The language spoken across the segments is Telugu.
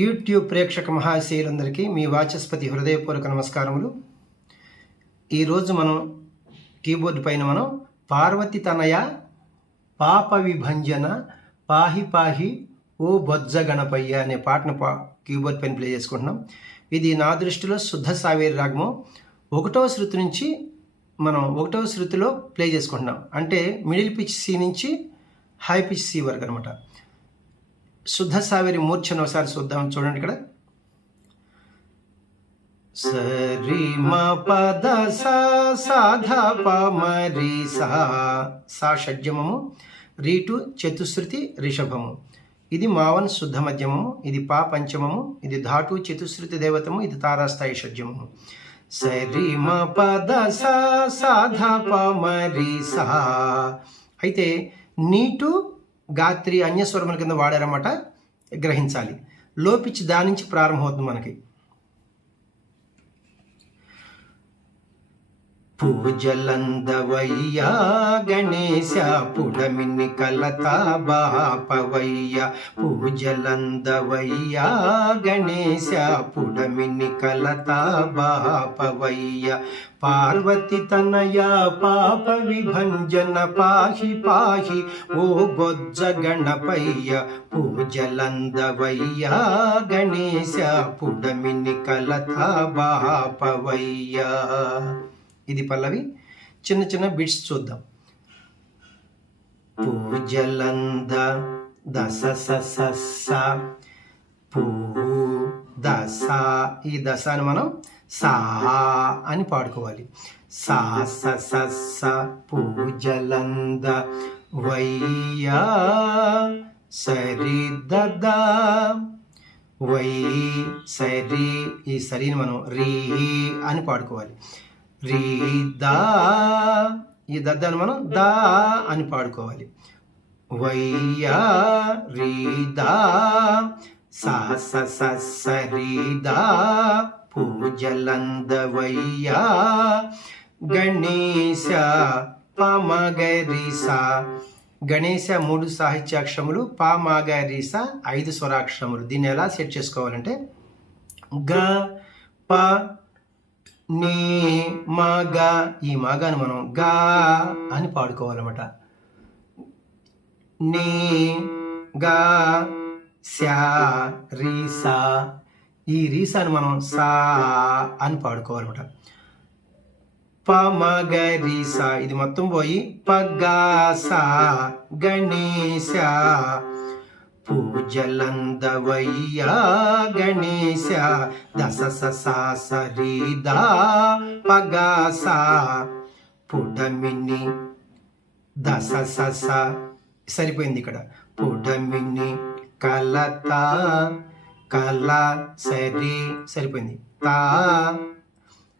యూట్యూబ్ ప్రేక్షక మహాశయులందరికీ మీ వాచస్పతి హృదయపూర్వక నమస్కారములు. ఈరోజు మనం కీబోర్డు పైన పార్వతి తనయ పాప విభంజన పాహి పాహి ఓ బొజ్జ గణపయ్య అనే పాటను కీబోర్డ్ పైన ప్లే చేసుకుంటున్నాం. ఇది నా దృష్టిలో శుద్ధ సావేరి రాగము. 1వ శృతి నుంచి మనం 1వ శృతిలో ప్లే చేసుకుంటున్నాం. అంటే మిడిల్ పిచ్ సి నుంచి హై పిచ్ సి వరకు అనమాట. శుద్ధ సావేరి మూర్ఛను ఒకసారి చూద్దాం. చూడండి, ఇక్కడ సరి మ పద సాధ ప మరి సా షడ్జమము, రీటు చతుశ్రుతి రిషభము. ఇది మావన్ శుద్ధ మధ్యమము, ఇది పా పంచమము, ఇది ధాటు చతుశ్రుతి దేవతము, ఇది తారాస్థాయి షడ్జమము. సరి మ పద సాధ ప మరి సా. అయితే నీటు గాత్రి అన్యస్వరముల కింద వాడారన్నమాట, గ్రహించాలి. లో పిచ్ దాని నుంచి ప్రారంభమవుతుంది మనకి. పూజలందవయ్యా గణేశ పుడమిని కలతా బాపవయ్య. పూజలందవయ్యా గణేశ పుడమిని కలతా బాపవయ్య. పార్వతి తనయ పాప విభంజన పాహి పాహి ఓ బొజ్జ గణపయ్య. పూజలందవయ్యా గణేశ పుడమిని కలతా బాపవయ్య. ఇది పల్లవి. చిన్న చిన్న బిట్స్ చూద్దాం. పూజలంద దశ స పూ దశ. ఈ దశని మనం సా అని పాడుకోవాలి. సా స పూజలంద వయ్యా సరి దదా వై సరి. ఈ సరిని మనం రీ అని పాడుకోవాలి. రీ దా. ఈ దద్దాను మనం దా అని పాడుకోవాలి. వయ్యా రీ దా సా సరి దా. పూజలందవయ్యా గణేశ పమగరిసా. గణేశ 3 సాహిత్యాక్షరములు, పామగరిసా 5 స్వరాక్షరములు. దీన్ని ఎలా సెట్ చేసుకోవాలంటే గ ప నీ మాగా. ఈ మాగాను మనం గా అని పాడుకోవాలన్నమాట. నీ గా శా రీసా. ఈ రీసాను మనం సా అని పాడుకోవాలన్నమాట. పమగరీసా. ఇది మొత్తం పోయి పగాసా గణేశ. పూజలందవయ్యా గణేశ దశ సరి దా పగాసా పుడమిని దశ సరిపోయింది ఇక్కడ. పుడమిని కలతా కల సరి సరిపోయింది. తా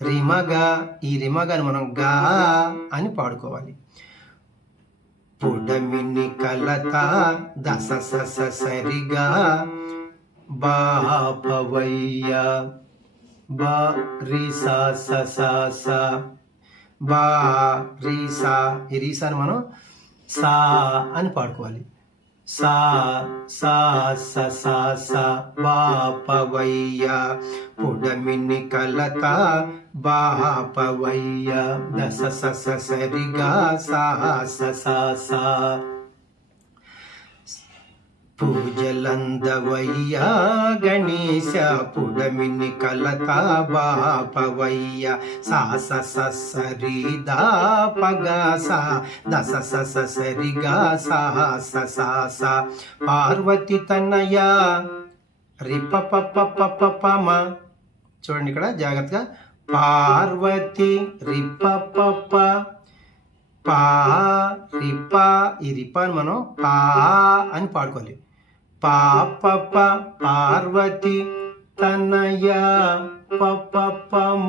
రిమగా. ఈ రిమగాను మనం గా అని పాడుకోవాలి. పుడమిని కలతా దశ సరిగా బాపవయ్య. బా రీసా సా బా రీసా. ఈ రీసాను మనం సా అని పాడుకోవాలి. సా సా బాపవయ్య. పుడమిని కలతా బాపవయ్య. దశ సరిగా సా సా. పూజలందవయ్యా గణేశ పుడమిని కలతా బాపవయ్య. సా సరి దా పగాసా దశ సరిగా సా సా. పార్వతి తనయ రిప పమ. చూడండి ఇక్కడ జాగ్రత్తగా. పార్వతి రిప పా రిపా. ఈ రిపాని మనం పా అని పాడుకోవాలి. పాప పార్వతి తనయ పం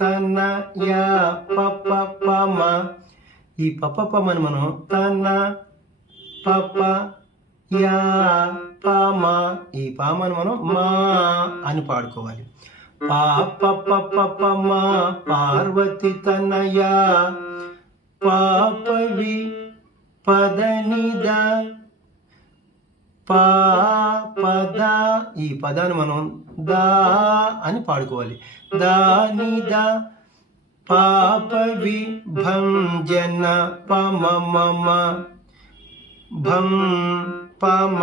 తనయ పమ. ఈ పమని మనం తన పప యా పామ. ఈ పామని మనం మా అని పాడుకోవాలి. పాప పార్వతి తనయ పాపవి పదనిద పాప పద ఈ పదాన్ని మనం దా అని పాడుకోవాలి. దాని దా పాప విభంజన పమ మమ భం పమ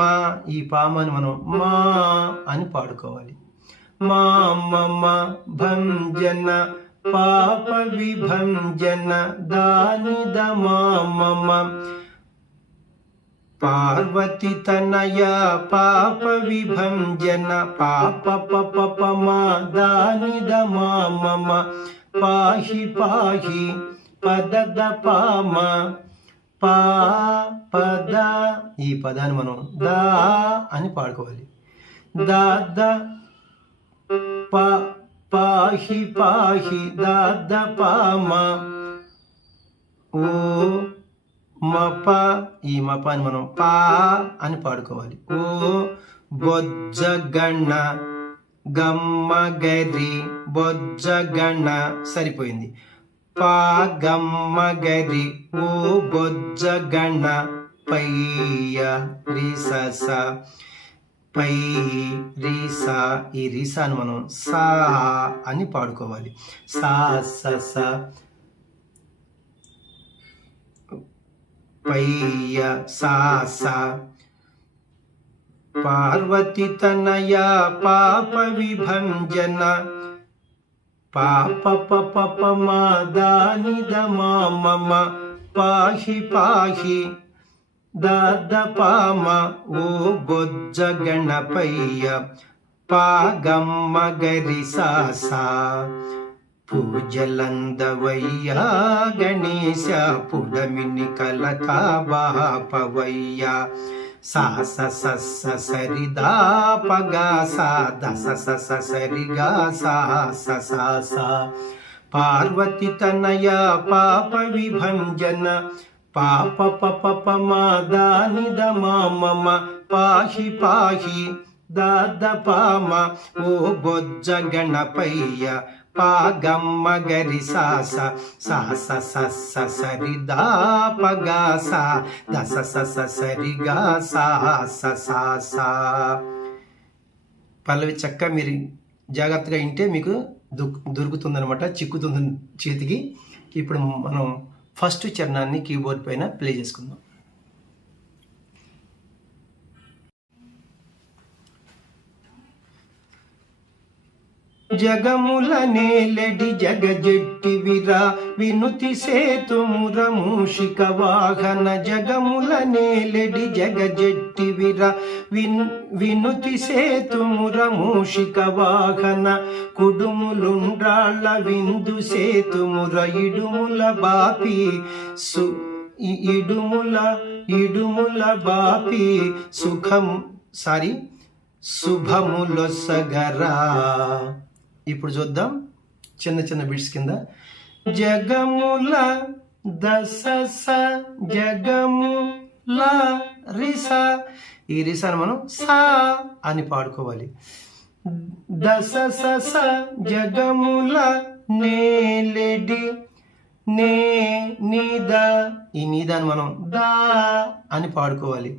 ఈ పామని మనం మా అని పాడుకోవాలి. మా మమ భంజన పాప విభంజన దాని ద మా మమ పార్వతి తనయ పాప విభంజన పాప పప పమ దాని ద మా మమ పాహి పాహి పద ద పామ పా పద ఈ పదాన్ని మనం దా అని పాడుకోవాలి. దా ద పా పాహి పాహి దా ద పామ ఓ మప ఈ మపాన్ని మనం పా అని పాడుకోవాలి. ఓ బొజ్జగణ గమ్మ గరి బొజ్జగణ సరిపోయింది. పా గమ్మ గరి ఓ బొజ్జగణ పయ్య రిసస పై రీసా ఈ రీసాను మనం సా అని పాడుకోవాలి. సా స పయ్య సా సా పార్వతి తనయ పాప విభంజన పాప పప పమ దాని ద మా మమ పాహి పాహి దాద పామ ఓ బొజ్జ గణపయ్య పాగమ్మ గరి సా పూజలందవయ్య గణేశ పుడమిని కలక బాపవయ్య సా స సరిదా పగా సా దస స సరిగా సా స పార్వతి తనయ పాప విభంజన పాప పప పమ దాని ద మా మమ పాహి పాహి దాద పామ ఓ బొజ్జ గణపయ్య పాగమ్మ గరి సా సరిదా పగా సా దస స సరిగా సా పల్లవి చక్క మీరు జాగ్రత్తగా వింటే మీకు దొరుకుతుందనమాట, చిక్కుతుంది చేతికి. ఇప్పుడు మనం ఫస్ట్ చరణాన్ని కీబోర్డ్ పైన ప్లే చేసుకుందాం. జగముల నేలడి జగజెట్టి విరా వినుతి సేతుముర మూషిక వాహన జగముల నేలడి జగజెట్టి విరా వినుతి సేతుముర మూషిక వాహన కుడుములుండ్రాళ్ళ విందు సేతుముర ఇడుముల బాపి ఇడుముల బాపి శుభములొసగరా. ఇప్పుడు చూద్దాం చిన్న చిన్న బిట్స్ కింద. జగముల దస జగముల రిసా ఈ రిసాను మనం సా అని పాడుకోవాలి. దస స జగముల నేలెడి నే నీద ఈ నీదాన్ని మనం దా అని పాడుకోవాలి.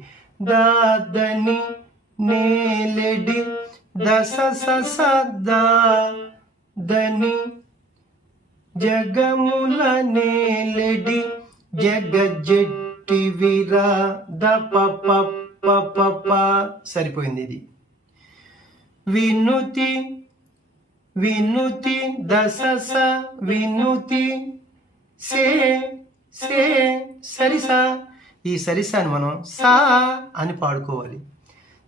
దాదని నేలెడి దస స దా దని జగముల నేలెడి జగజెట్టి విరా ద ప సరిపోయింది. ఇది వినుతి దస స వినుతి సే సరిసా ఈ సరిసాని మనం సా అని పాడుకోవాలి.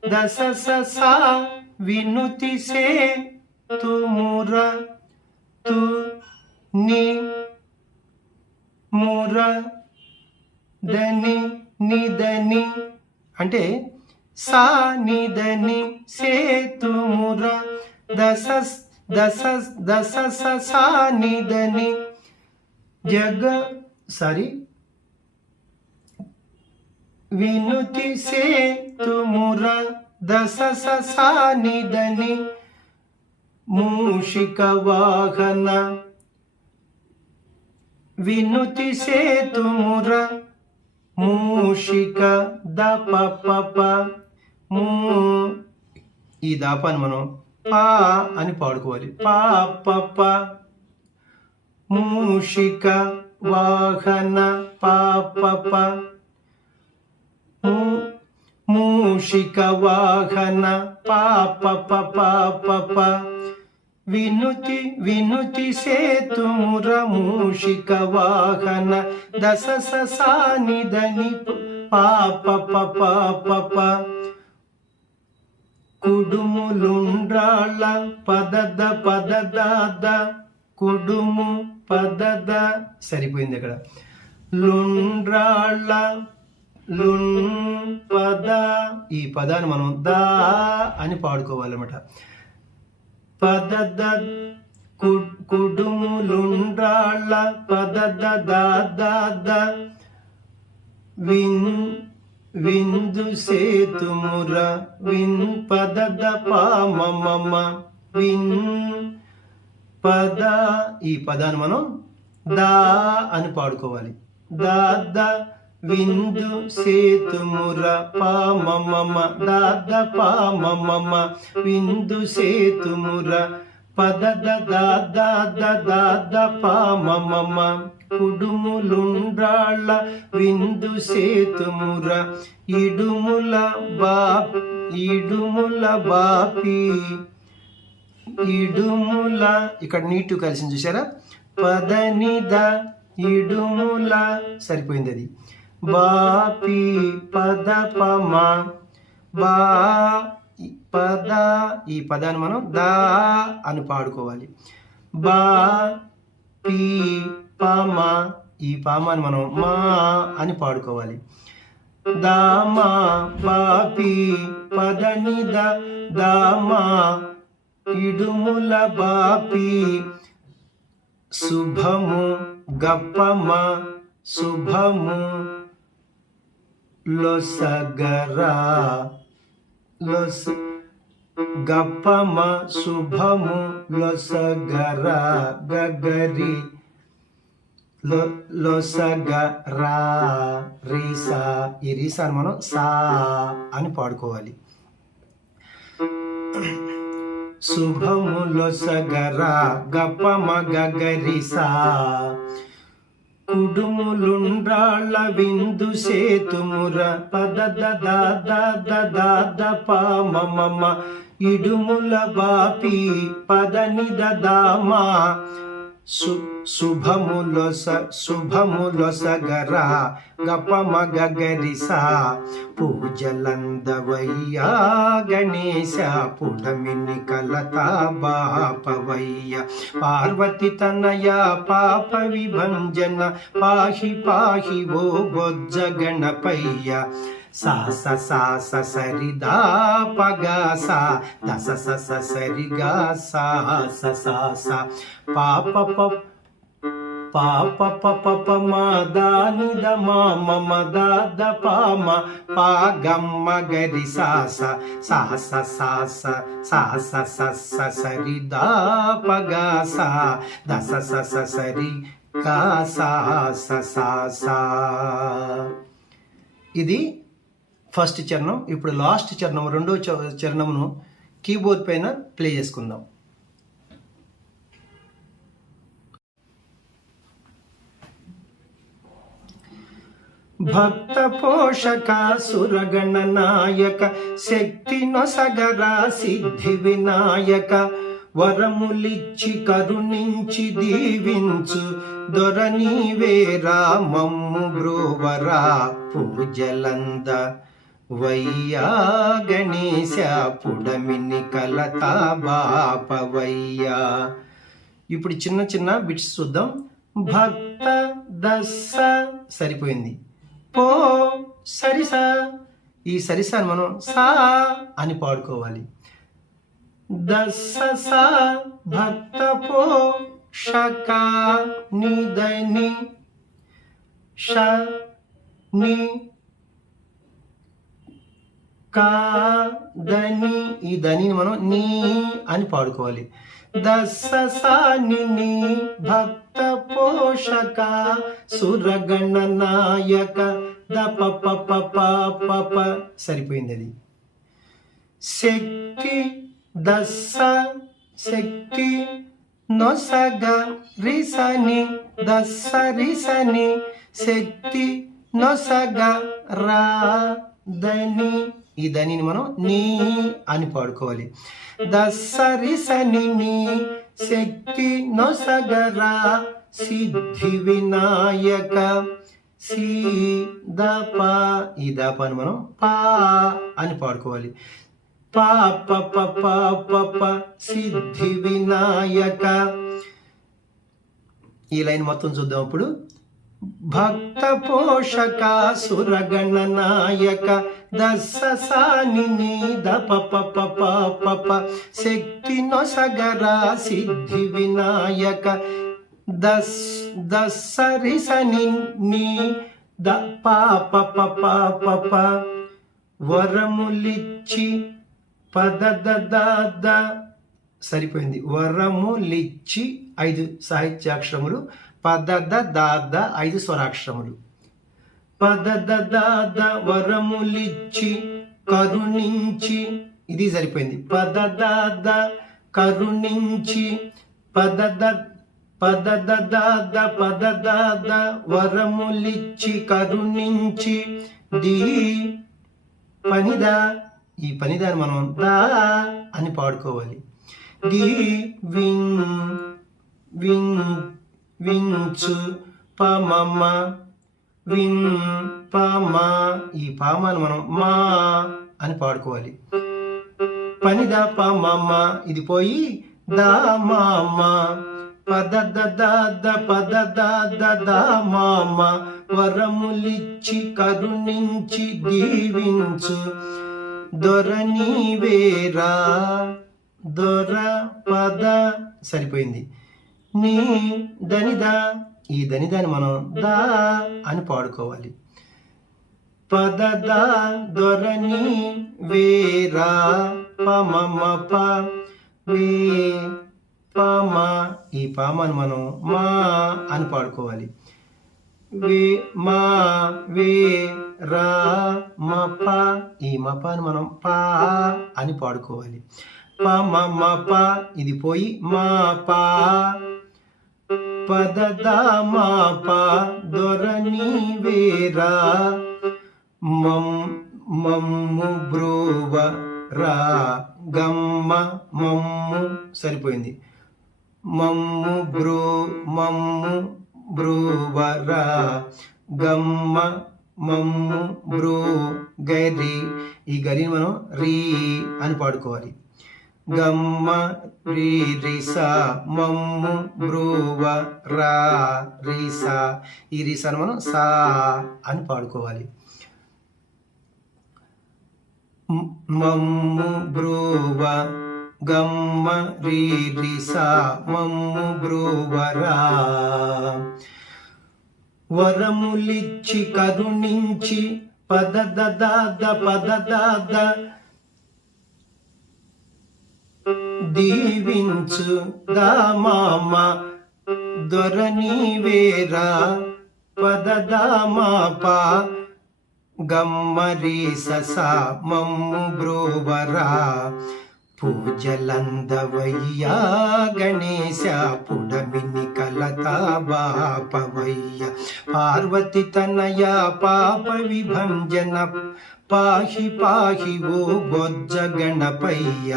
దస సా వినుతి సే తుముర తు ని ముర దని నిదని అంటే సా నిదని సే తుముర దస సా నిదని వినుతి సే తుముర దస సా నిదని మూషిక వాహన వినుతి సేతుముర మూషిక ద ప ఈ దాపాన్ని మనం పా అని పాడుకోవాలి. పా ప ప. మూషిక వాహన పా ప ప. మూషిక వాహన పా ప ప ప ప ప. వినుతి వినుతి సేతుముర మూషిక వాహన దస సాని దని పా ప ప ప ప ప. కుడుములుండ్రాళ్ళ పదద పదదాద. కుడుము పదద సరిపోయింది ఇక్కడ. లుండ్రాళ్ళ పద. ఈ పదాన్ని మనం దా అని పాడుకోవాలన్నమాట. పదద కుడుములుండ్రాళ్ళ పదద దాద. విందు సేతుముర పదద పామమ. పద. ఈ పదాన్ని మనం దా అని పాడుకోవాలి. దాద విందు సేతుముర పామమ. దాద పామమ విందు సేతుముర పదద దాద దాద పామమ. కుడుములుండ్రాళ్ళ విందు సేతుముర ఇడుముల బాపి. ఇడుముల ఇక్కడ నీటు కలిసింది చూసారా. పదనిద ఇడుముల సరిపోయింది అది. బాపి పద పమ బా పద. ఈ పదాన్ని మనం దా అని పాడుకోవాలి. బా పి పామ. ఈ పామాని మనం మా అని పాడుకోవాలి. దామా బాపి పదనిద దామా ఇడుముల బాపి. శుభము గప్పమ శుభము లొసగరా. గప్పమ శుభము లొసగరా గగరి. లొసగరా రీసా. ఈ రీసాను మనం సా అని పాడుకోవాలి. శుభము లొసగరా గప్పమ గగరిసా. కుడుములుండ్రాళ్ళ విందు సేతుముర పదద దాద దాద పామమ. ఇడుముల బాపి పదనిద దామా. శుభములొసగరా గపమ గగరిసా. పూజలందవయ్యా గణేశ పుడమిని కలతా బాపవయ్య. పార్వతి తనయ పాప విభంజన పాహి పాహి ఓ బొజ్జ గణపయ్య. సాస సాస సరిదా పగాసా దస సస సరిగా సాస సాస. పాప పాప పప మాదానిద మామ దాద పామ పాగమ్మ గరి సాస సాస సాస సాస సస సరిదా పగాసా దస సస సరి గా సాస సాస. ఇది ఫస్ట్ చరణం. ఇప్పుడు లాస్ట్ చరణం, రెండో చరణమును కీబోర్డ్ పైన ప్లే చేసుకుందాం. భక్త పోషక సురగణ నాయక శక్తి నొసగరా సిద్ధి వినాయక. వరములిచ్చి కరుణించి దీవించు దొర నీవేరా మమ్ము బ్రోవరా. పూజలంద వయ్యా గణేశ పుడమిని కలతా బాపవయ్యా. ఇప్పుడు చిన్న చిన్న బిట్స్ చూద్దాం. భక్త దస్స సరిపోయింది. పో సరిసా. ఈ సరిసాని మనం సా అని పాడుకోవాలి. దస్స సా భక్త పో షకా నిదని ష ని కా దని. ఈ ధనిని మనం నీ అని పాడుకోవాలి. దస్స సా ని భక్త పోషక సురగణ నాయక ద ప ప ప ప ప. సరిపోయింది అది. శక్తి దస్స శక్తి నొసగ రిసని దస్స రిసని శక్తి నొసగ రాదని ఈ ధనిని మనం నీ అని పాడుకోవాలి. దస్స రిసని నీ శక్తి నొసగరా సిద్ధి వినాయక సి ద ప ఈ దాపాన్ని మనం పా అని పాడుకోవాలి. పా ప ప ప ప ప సిద్ధి వినాయక. ఈ లైన్ మొత్తం చూద్దాం ఇప్పుడు. భక్త పోషక సురగణ నాయక దస్స సాని నీ ద ప ప ప ప ప ప శక్తి నొసగరా సిద్ధి వినాయక దస్స రిసని నీ ద ప ప ప ప ప ప వరములిచ్చి పద ద సరిపోయింది. వరములిచ్చి 5 సాహిత్యాక్షరములు, పద ద 5 స్వరాక్షరములు. పద ద వరములిచ్చి కరుణించి ఇది సరిపోయింది. పద ద కరుణించి పద ద వరములిచ్చి కరుణించి ది పనిదా ఈ పనిదాన్ని మనం దా అని పాడుకోవాలి. ది వించు పమమ విన్ పమ ఈ పామాను మనం మా అని పాడుకోవాలి. పనిద పమమ ఇది పోయి దా మామ పద ద పద ద మామ వరములిచ్చి కరుణించి దీవించు దొర నీవేరా దొర పద సరిపోయింది. నీ దనిదా ఈ దనిదాన్ని మనం దా అని పాడుకోవాలి. పద ద దొర నీవేరా పమమ ప వే పామ ఈ పామాను మనం మా అని పాడుకోవాలి. వే మా వే రా మ ప ఈ మపాను మనం పా అని పాడుకోవాలి. ప మ ప ఇది పోయి మా పా పద ద మా ప దొర నీవేరా మమ్ము బ్రోవ రా గమ్మ మమ్ము సరిపోయింది. మమ్ము బ్రోవరా గమ్మ మమ్ము బ్రో గరి ఈ గరిని మనం రీ అని పాడుకోవాలి. గమ్మ రీ రిసా మమ్ము బ్రోవ రా రిసా ఈ రిసాను మనం సా అని పాడుకోవాలి. మమ్ము బ్రోవ గమ్మ రీ రిసా మమ్ము బ్రోవరా వరములిచ్చి కరుణించి పద ద దీవించు దా మామ దొర నీవేరా పద ద మాప గమ్మరి ససా మమ్ము బ్రోవరా పూజలందవయ్యా గణేశ పుడమిని కలతా బాపవయ్య పార్వతి తనయ పాప విభంజన పాహి పాహి ఓ బొజ్జ గణపయ్య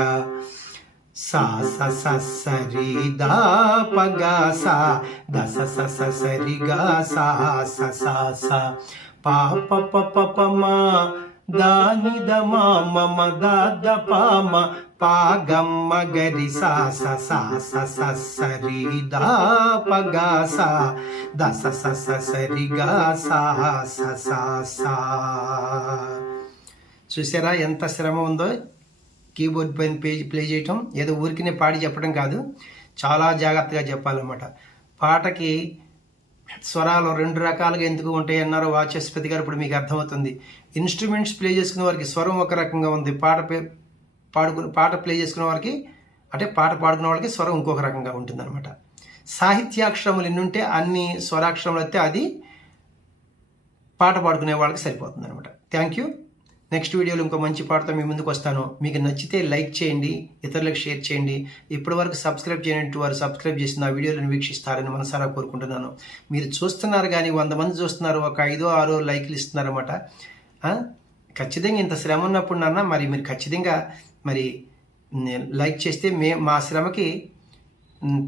సా సరి దా పగా సా దస సరి గా సా పాప పప మా దాని ద మమ ద పామ పాగమ్మ గరి సా సరి దా పగా సా దస సరి గా సా. చూసారా ఎంత శ్రమ ఉందో కీబోర్డ్ పైన ప్లే చేయటం. ఏదో ఊరికినే పాడి చెప్పడం కాదు, చాలా జాగ్రత్తగా చెప్పాలన్నమాట. పాటకి స్వరాలు 2 రకాలుగా ఎందుకు ఉంటాయి అన్నారో వాచస్పతి గారు ఇప్పుడు మీకు అర్థమవుతుంది. ఇన్స్ట్రుమెంట్స్ ప్లే చేసుకునే వారికి స్వరం ఒక రకంగా ఉంది, పాట ప్లే చేసుకునే వారికి అంటే పాట పాడుకునే వాళ్ళకి స్వరం ఇంకొక రకంగా ఉంటుంది అనమాట. సాహిత్యాక్షరములు ఎన్ని ఉంటే అన్ని స్వరాక్షరములు అయితే అది పాట పాడుకునే వాళ్ళకి సరిపోతుంది అనమాట. Thank you. నెక్స్ట్ వీడియోలో ఇంకో మంచి పాటతో మీ ముందుకు వస్తాను. మీకు నచ్చితే లైక్ చేయండి, ఇతరులకు షేర్ చేయండి. ఇప్పటివరకు సబ్స్క్రైబ్ చేయనట్టు వారు సబ్స్క్రైబ్ చేసి నా వీడియోలను వీక్షిస్తారని మనసారా కోరుకుంటున్నాను. మీరు చూస్తున్నారు కానీ 100 మంది చూస్తున్నారు, ఒక 5-6 లైక్లు ఇస్తున్నారన్నమాట. ఖచ్చితంగా ఇంత శ్రమ ఉన్నప్పుడు నాన్న మరి మీరు ఖచ్చితంగా మరి లైక్ చేస్తే మా శ్రమకి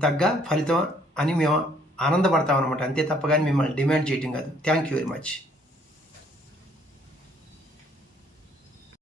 తగ్గ ఫలితం అని మేము ఆనందపడతాం అనమాట. అంతే తప్ప కానీ మిమ్మల్ని డిమాండ్ చేయటం కాదు. Thank you very much.